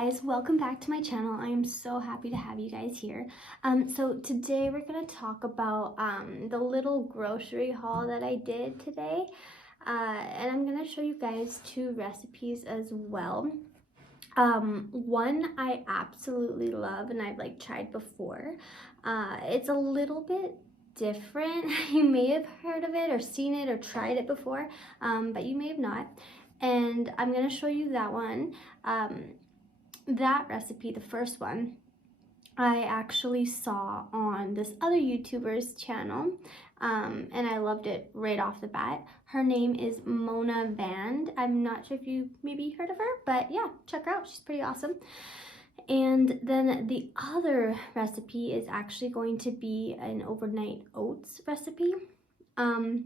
guys, welcome back to my channel. I am so happy to have you guys here. So today we're going to talk about the little grocery haul that I did today. And I'm going to show you guys two recipes as well. One I absolutely love and I've tried before. It's a little bit different. You may have heard of it or seen it or tried it before, but you may have not. And I'm going to show you that one. That recipe, the first one, I actually saw on this other YouTuber's channel, and I loved it right off the bat. Her name is Mona Vand. I'm not sure if you maybe heard of her, but yeah, check her out. She's pretty awesome. And then the other recipe is actually going to be an overnight oats recipe. I've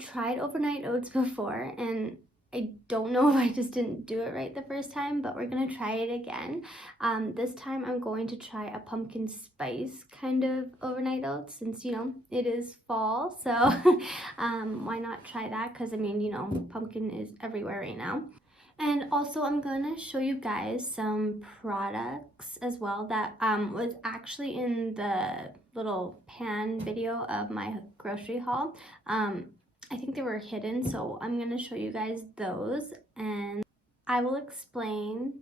tried overnight oats before, and I don't know if I just didn't do it right the first time, but we're gonna try it again. This time I'm going to try a pumpkin spice kind of overnight oats, since it is fall, so why not try that? Because I mean, pumpkin is everywhere right now. And also I'm gonna show you guys some products as well that was actually in the little pan video of my grocery haul. I think they were hidden, so I'm going to show you guys those, and I will explain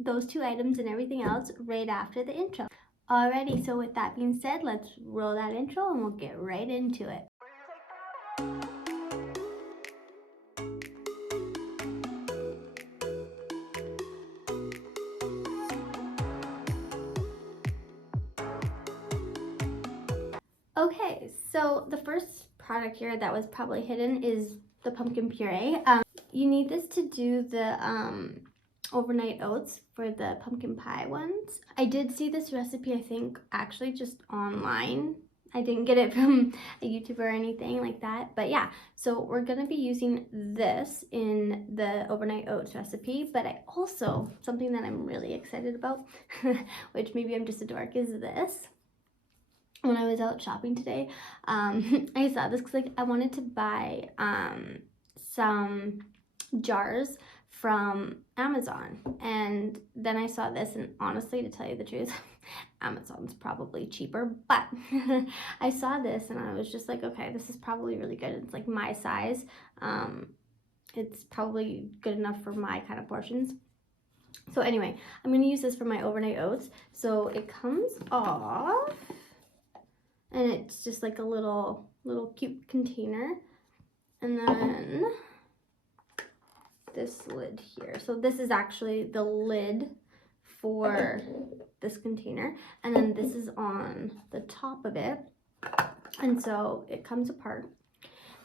those two items and everything else right after the intro. Alrighty, so with that being said, let's roll that intro and we'll get right into it. Okay, so the first product here that was probably hidden is the pumpkin puree. You need this to do the overnight oats for the pumpkin pie ones. I did see this recipe, I think, actually just online. I didn't get it from a YouTuber or anything like that, but yeah, so we're gonna be using this in the overnight oats recipe, but I also, something that I'm really excited about, which maybe I'm just a dork, is this. When I was out shopping today, I saw this because I wanted to buy some jars from Amazon, and then I saw this, and honestly, to tell you the truth, Amazon's probably cheaper, but I saw this and I was just like, okay, this is probably really good. It's like my size. It's probably good enough for my kind of portions. So anyway, I'm going to use this for my overnight oats. So it comes off, and it's just like a little cute container, and then this lid here. So this is actually the lid for this container, and then this is on the top of it, and so it comes apart,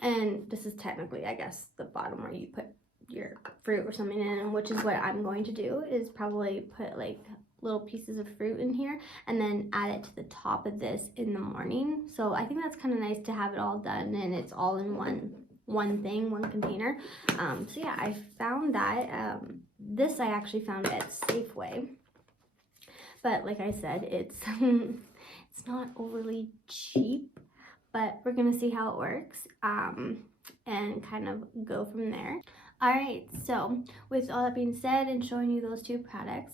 and this is technically, I guess, the bottom where you put your fruit or something in, which is what I'm going to do, is probably put like little pieces of fruit in here and then add it to the top of this in the morning. So I think that's kind of nice to have it all done and it's all in one thing, one container. So yeah, I found that. This I actually found at Safeway, but like I said, it's it's not overly cheap, but we're gonna see how it works and kind of go from there. Alright, so with all that being said and showing you those two products,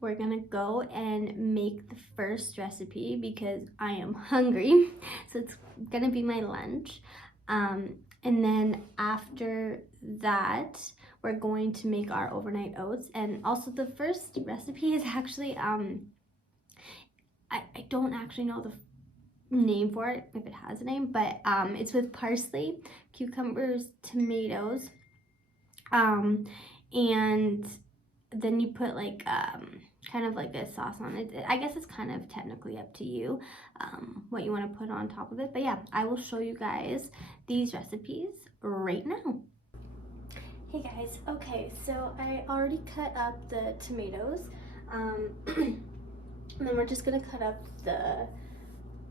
we're gonna go and make the first recipe because I am hungry. So it's gonna be my lunch. And then after that, we're going to make our overnight oats. And also the first recipe is actually, I don't actually know the name for it, if it has a name, but it's with parsley, cucumbers, tomatoes, and then you put like kind of like a sauce on it. I guess it's kind of technically up to you what you want to put on top of it, but yeah, I will show you guys these recipes right now. Hey guys, okay, so I already cut up the tomatoes, and then we're just gonna cut up the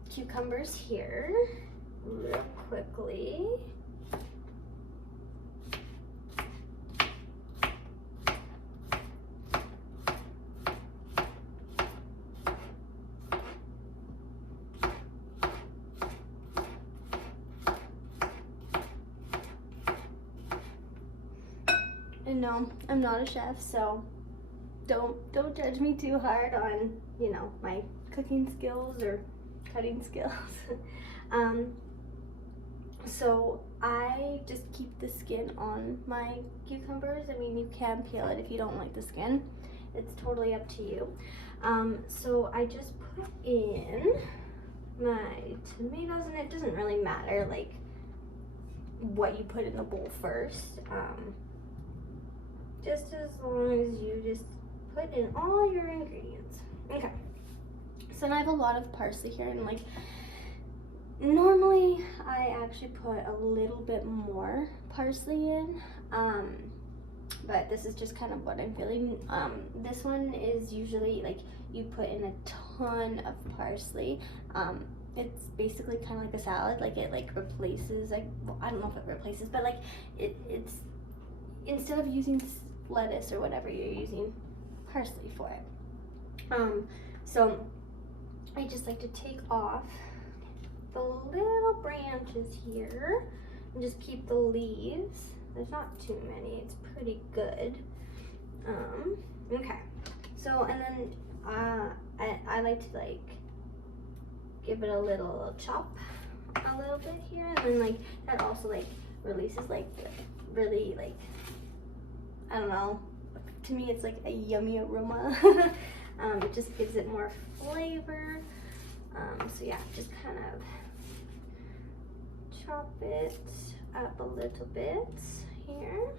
cucumbers here real quickly. And no, I'm not a chef, so don't judge me too hard on, you know, my cooking skills or cutting skills. So I just keep the skin on my cucumbers. I mean, you can peel it if you don't like the skin. It's totally up to you. So I just put in my tomatoes, and it doesn't really matter like what you put in the bowl first. Just as long as you just put in all your ingredients. Okay. So now I have a lot of parsley here, and like normally I actually put a little bit more parsley in, but this is just kind of what I'm feeling. This one is usually like you put in a ton of parsley. It's basically kind of like a salad, like it like replaces, like, well, I don't know if it replaces, but like it's instead of using lettuce or whatever, you're using parsley for it. So I just like to take off the little branches here and just keep the leaves. There's not too many, it's pretty good. Okay, so and then I like to like give it a little chop a little bit here, and then like that also like releases like really like, I don't know, to me it's like a yummy aroma. It just gives it more flavor. So yeah, just kind of chop it up a little bit here.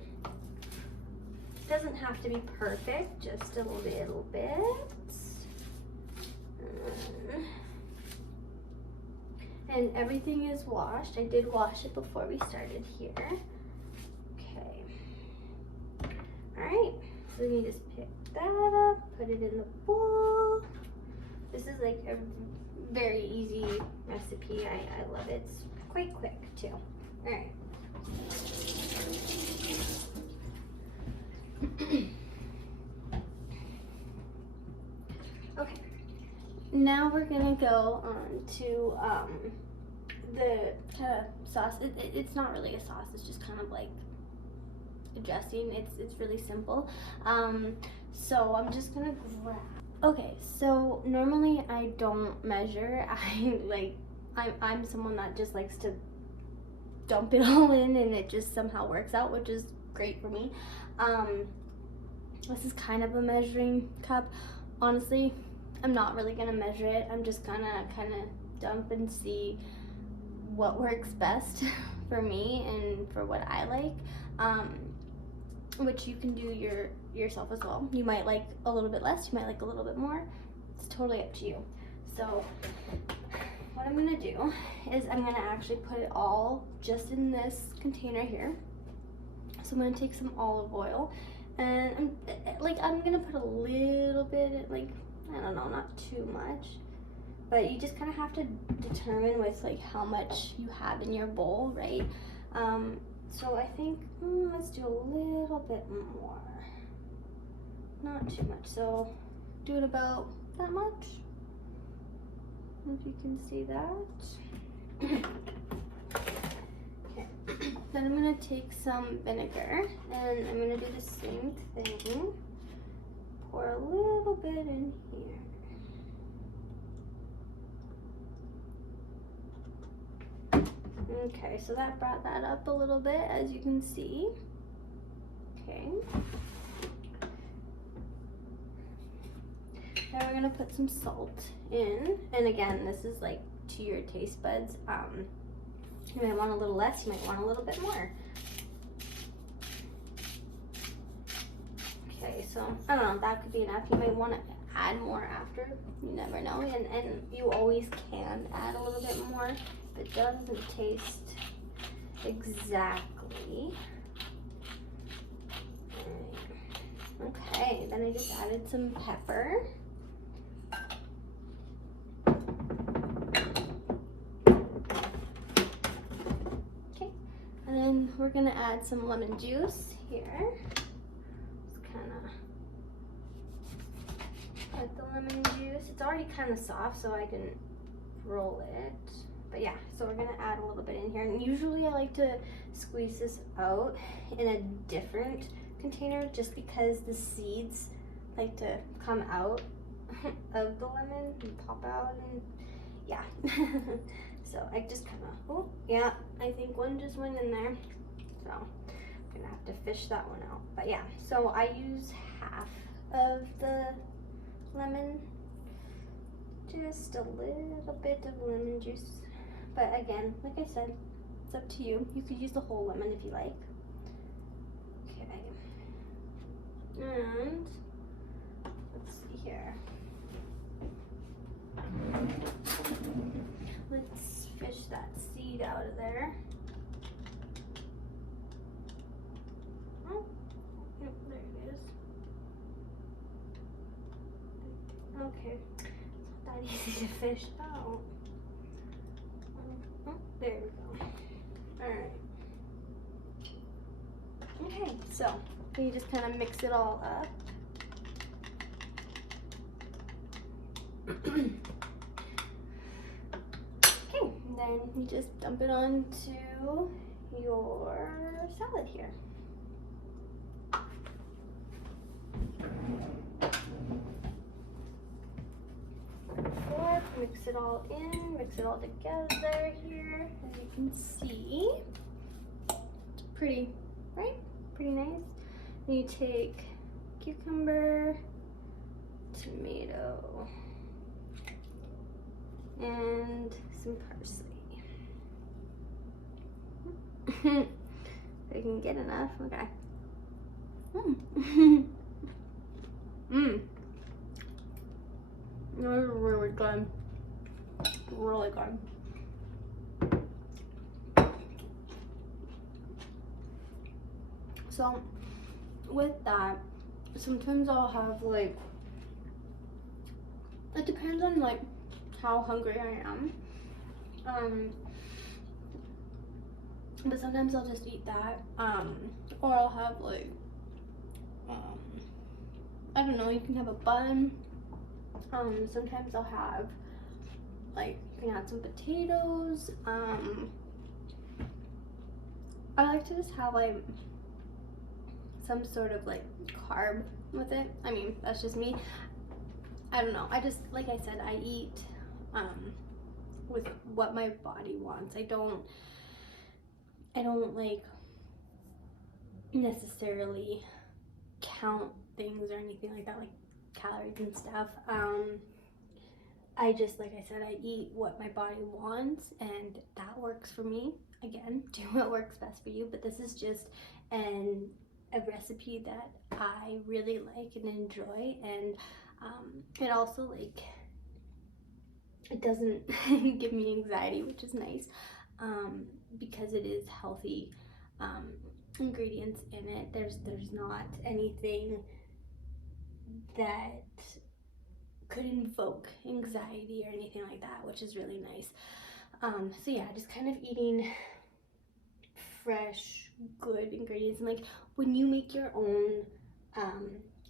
Doesn't have to be perfect, just a little bit. And everything is washed. I did wash it before we started here. Okay. Alright, so you just pick that up, put it in the bowl. This is like a very easy recipe. I love it. It's quite quick too. Alright. Okay. Now we're gonna go on to the kind of sauce. It's not really a sauce. It's just kind of like a dressing. It's really simple. So I'm just gonna grab. Okay, so normally I don't measure. I'm someone that just likes to dump it all in, and it just somehow works out, which is great for me. This is kind of a measuring cup. Honestly, I'm not really gonna measure it. I'm just gonna kind of dump and see what works best for me and for what I like. Which you can do yourself as well. You might like a little bit less, you might like a little bit more. It's totally up to you. So what I'm gonna do is I'm gonna actually put it all just in this container here. So I'm gonna take some olive oil, and I'm gonna put a little bit, like, I don't know, not too much, but you just kind of have to determine with like how much you have in your bowl, right? So I think let's do a little bit more, not too much. So do it about that much, if you can see that. Okay, then I'm gonna take some vinegar, and I'm gonna do the same thing. Pour a little bit in here. Okay, so that brought that up a little bit, as you can see. Okay. Now we're gonna put some salt in, and again, this is like to your taste buds. You might want a little less, you might want a little bit more. Okay, so I don't know, that could be enough. You might want to add more after, you never know, and you always can add a little bit more if it doesn't taste exactly. Okay, then I just added some pepper. Okay, and then we're gonna add some lemon juice here. Like the lemon juice. It's already kind of soft, so I can roll it. But yeah, so we're gonna add a little bit in here. And usually I like to squeeze this out in a different container, just because the seeds like to come out of the lemon and pop out, and yeah. So I just kind of, oh yeah, I think one just went in there, so I'm gonna have to fish that one out. But yeah, so I use half of the lemon, just a little bit of lemon juice. But again, like I said, it's up to you. You could use the whole lemon if you like. Okay. And let's see here. Let's fish that seed out of there. Oh, yep, there it is. Okay, it's not that easy to fish out. Oh, there we go. Alright. Okay, so you just kind of mix it all up. Okay, then you just dump it onto your salad here. Mix it all in, mix it all together here. As you can see, it's pretty, right? Pretty nice. Then you take cucumber, tomato, and some parsley. If I can get enough, okay. That was really good. Really good. So with that, sometimes I'll have like, it depends on like how hungry I am. But sometimes I'll just eat that. Or I'll have like, I don't know, you can have a bun. Sometimes I'll have like, you can add some potatoes. I like to just have like some sort of like carb with it. I mean, that's just me. I don't know. I just, like I said, I eat with what my body wants. I don't like necessarily count things or anything like that, like calories and stuff. I just, like I said, I eat what my body wants, and that works for me. Again, do what works best for you, but this is just a recipe that I really like and enjoy, and it also, like, it doesn't give me anxiety, which is nice, because it is healthy ingredients in it. There's not anything that could invoke anxiety or anything like that, which is really nice. So yeah, just kind of eating fresh, good ingredients. And like when you make your own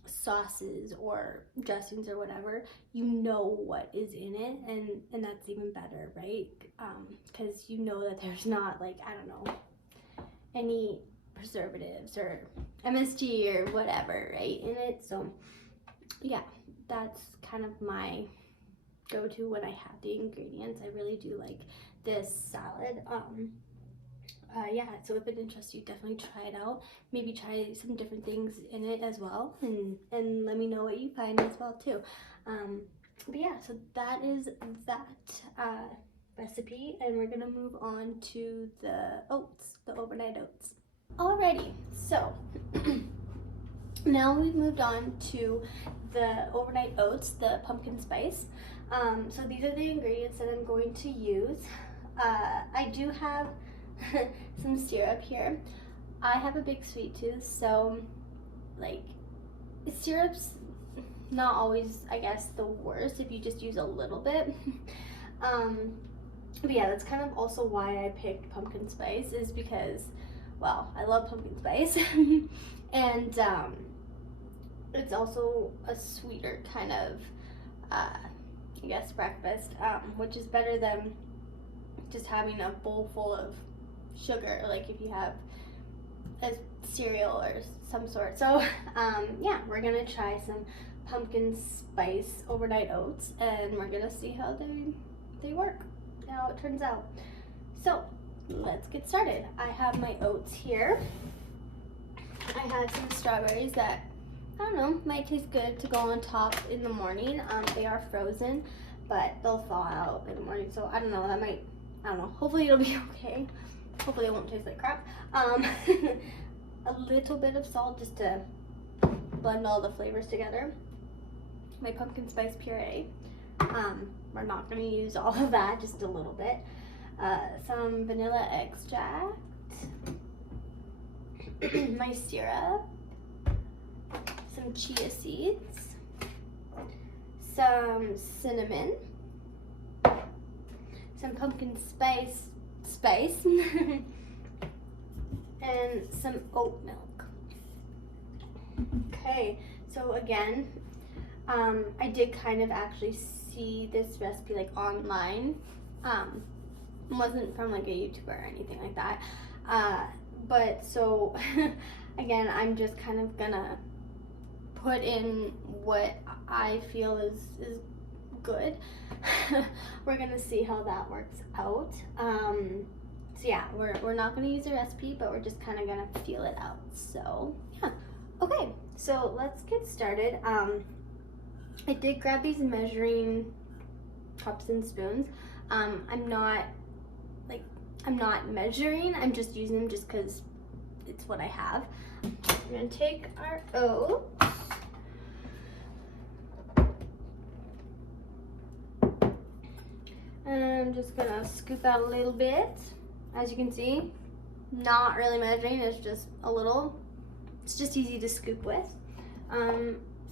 sauces or dressings or whatever, you know what is in it, and that's even better, right? Because you know that there's not, like, I don't know, any preservatives or MSG or whatever, right, in it. So yeah, that's kind of my go-to when I have the ingredients. I really do like this salad. Yeah, so if it interests you, definitely try it out. Maybe try some different things in it as well, and let me know what you find as well too. But yeah, so that is that recipe, and we're gonna move on to the oats, the overnight oats. Alrighty, so now we've moved on to the overnight oats, the pumpkin spice. So these are the ingredients that I'm going to use. I do have some syrup here. I have a big sweet tooth, so like syrup's not always, I guess, the worst if you just use a little bit. But yeah, that's kind of also why I picked pumpkin spice, is because, well, I love pumpkin spice and it's also a sweeter kind of I guess breakfast, which is better than just having a bowl full of sugar, like if you have a cereal or some sort. So yeah, we're gonna try some pumpkin spice overnight oats, and we're gonna see how they work, how it turns out. So let's get started. I have my oats here. I have some strawberries that, I don't know, might taste good to go on top in the morning. They are frozen, but they'll thaw out in the morning, so I don't know, that might, I don't know, hopefully it'll be okay. Hopefully it won't taste like crap. A little bit of salt just to blend all the flavors together. My pumpkin spice puree. We're not going to use all of that, just a little bit. Some vanilla extract. My syrup. Some chia seeds. Some cinnamon. Some pumpkin spice. And some oat milk. Okay, so again, I did kind of actually see this recipe like online. It wasn't from like a YouTuber or anything like that. But so again, I'm just kind of gonna put in what I feel is good. We're gonna see how that works out. So yeah, we're not gonna use a recipe, but we're just kind of gonna feel it out. So yeah, okay. So let's get started. I did grab these measuring cups and spoons. I'm not measuring. I'm just using them just because it's what I have. We're gonna take our oats. And I'm just gonna scoop out a little bit. As you can see, not really measuring, it's just a little. It's just easy to scoop with.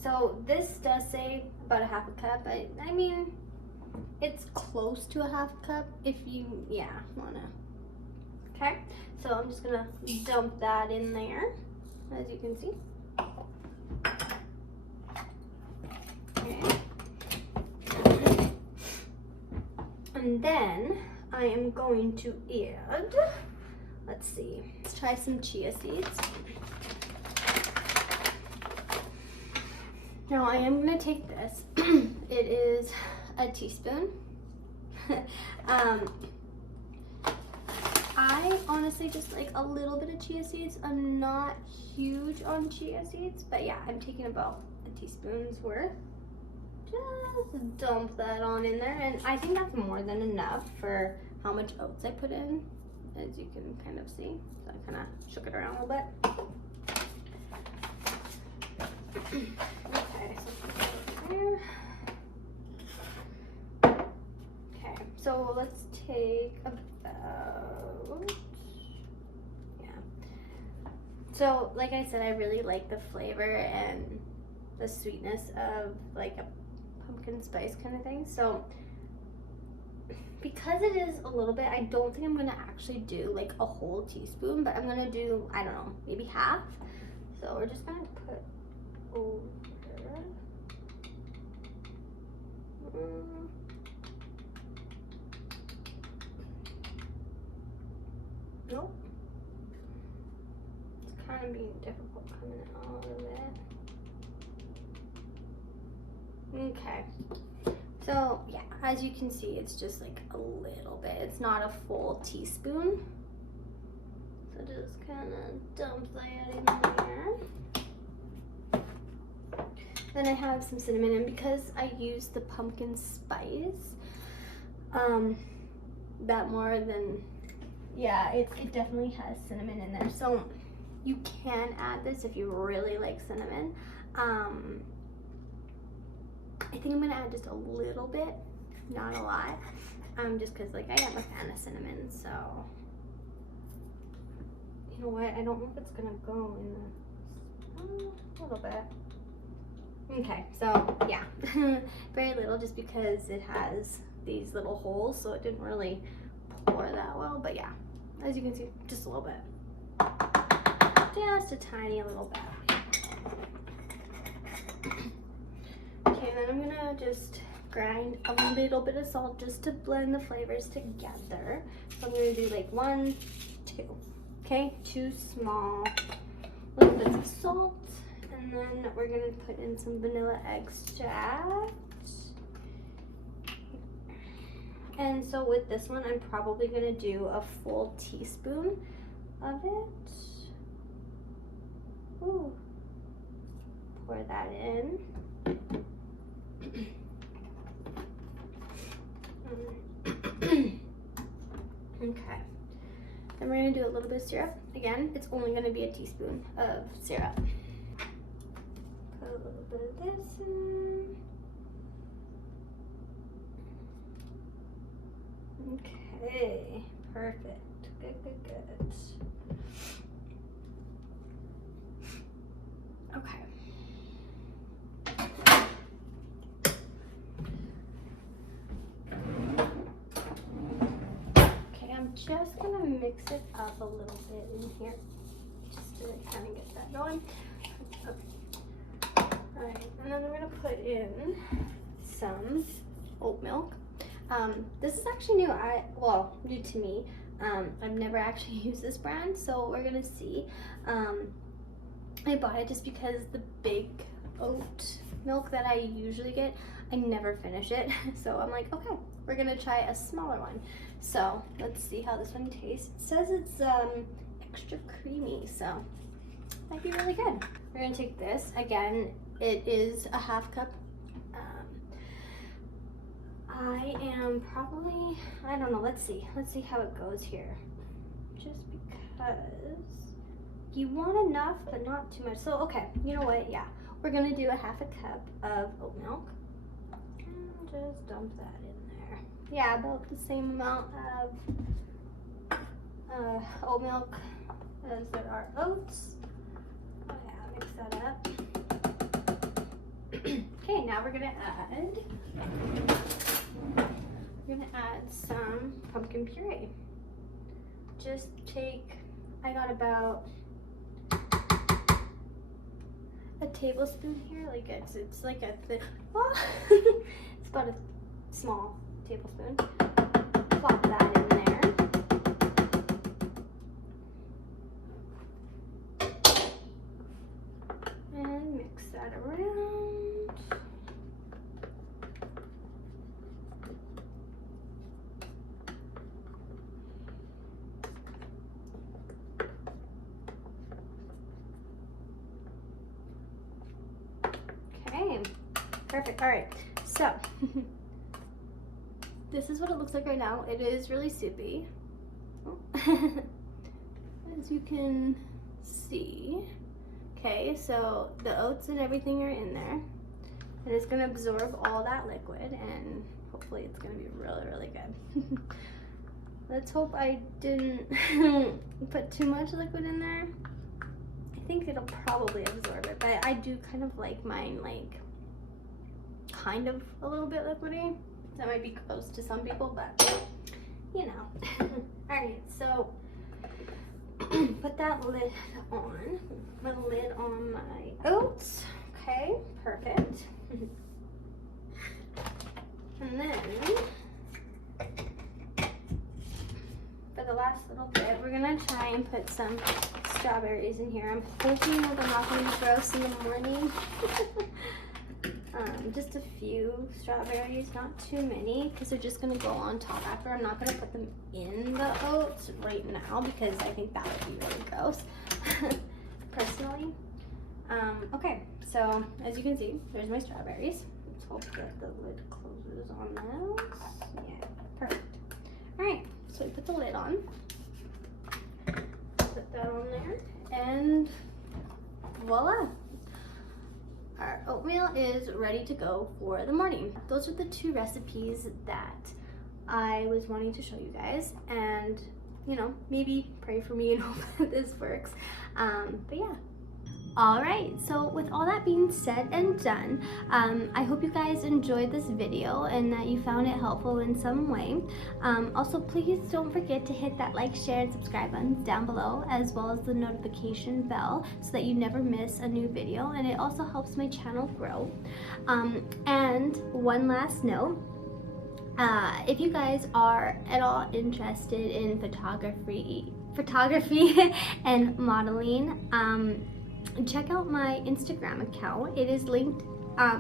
So this does say about a half a cup. I mean, it's close to a half cup if you, wanna. Okay, so I'm just gonna dump that in there, as you can see. Okay. And then I am going to add, let's try some chia seeds. Now I am gonna take this. It is a teaspoon. I honestly just like a little bit of chia seeds. I'm not huge on chia seeds, but yeah, I'm taking about a teaspoon's worth. Just dump that on in there, and I think that's more than enough for how much oats I put in, as you can kind of see. So I kind of shook it around a little bit. Okay, so there. Okay, so let's take about, So like I said, I really like the flavor and the sweetness of like a pumpkin spice kind of thing. So because it is a little bit, I don't think I'm gonna actually do like a whole teaspoon, but I'm gonna do, I don't know, maybe half. So we're just gonna put over. Nope. It's kind of being difficult coming out of it. Okay. So yeah, as you can see, it's just like a little bit. It's not a full teaspoon. So just kind of dump that in there. Then I have some cinnamon, and because I use the pumpkin spice, that more than, it definitely has cinnamon in there. So you can add this if you really like cinnamon. I think I'm gonna add just a little bit, not a lot, just because like I am a fan of cinnamon. So you know what? I don't know if it's gonna go in the a little bit. Okay, so yeah, very little, just because it has these little holes, so it didn't really pour that well. But yeah, as you can see, just a little bit, just a tiny little bit. Okay, then I'm gonna just grind a little bit of salt just to blend the flavors together. So I'm gonna do like 1, 2. Okay, 2 small little bits of salt, and And then we're gonna put in some vanilla extract. And so with this one, I'm probably gonna do a full teaspoon of it. Ooh. Pour that in. Okay. Then we're gonna do a little bit of syrup. Again, it's only gonna be a teaspoon of syrup. Put a little bit of this in. Okay, perfect. Good, good, good. Okay. Okay, I'm just gonna mix it up a little bit in here, just to kind of get that going. Okay. All right, and then we're gonna put in some oat milk. This is actually new. New to me. I've never actually used this brand, so we're gonna see. I bought it just because the big oat milk that I usually get, I never finish it. So I'm like, okay, we're gonna try a smaller one. So let's see how this one tastes. It says it's extra creamy, so might be really good. We're gonna take this. Again, it is a half cup. I am probably, I don't know, let's see how it goes here. Just because you want enough, but not too much. So, okay, you know what, yeah. We're gonna do a half a cup of oat milk. And just dump that in there. Yeah, about the same amount of oat milk as there are oats. Oh yeah, mix that up. Okay, now we're gonna add some pumpkin puree. Just take, I got about a tablespoon here, like it's like a thick, it's about a small tablespoon. Plop that in there. And mix that around. Perfect. All right, so this is what it looks like right now. It is really soupy, as you can see. Okay, so the oats and everything are in there, and it's gonna absorb all that liquid, and hopefully it's gonna be really, really good. Let's hope I didn't put too much liquid in there. I think it'll probably absorb it, but I do kind of like mine like kind of a little bit liquidy. That might be gross to some people, but you know. Alright, so put that lid on. Put a lid on my oats. Okay, perfect. And then for the last little bit, we're gonna try and put some strawberries in here. I'm hoping that they're not gonna be gross in the morning. Just a few strawberries, not too many, because they're just gonna go on top after. I'm not gonna put them in the oats right now because I think that would be really gross, personally. Okay, so as you can see, there's my strawberries. Let's hope that the lid closes on those. Yeah, perfect. All right, so we put the lid on. Put that on there, and voila. Our oatmeal is ready to go for the morning. Those are the two recipes that I was wanting to show you guys, and you know, maybe pray for me and hope that this works. But yeah. Alright, so with all that being said and done, I hope you guys enjoyed this video and that you found it helpful in some way. Also, please don't forget to hit that like, share, and subscribe buttons down below, as well as the notification bell so that you never miss a new video, and it also helps my channel grow. And one last note, if you guys are at all interested in photography and modeling, check out my Instagram account. It is linked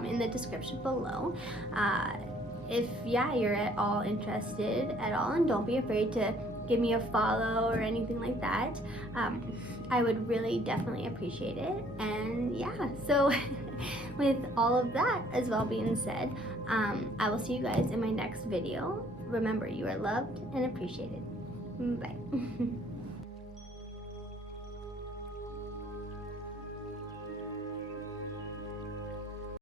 in the description below. If you're at all interested at all, and don't be afraid to give me a follow or anything like that. I would really definitely appreciate it. And yeah, so with all of that as well being said, I will see you guys in my next video. Remember, you are loved and appreciated. Bye.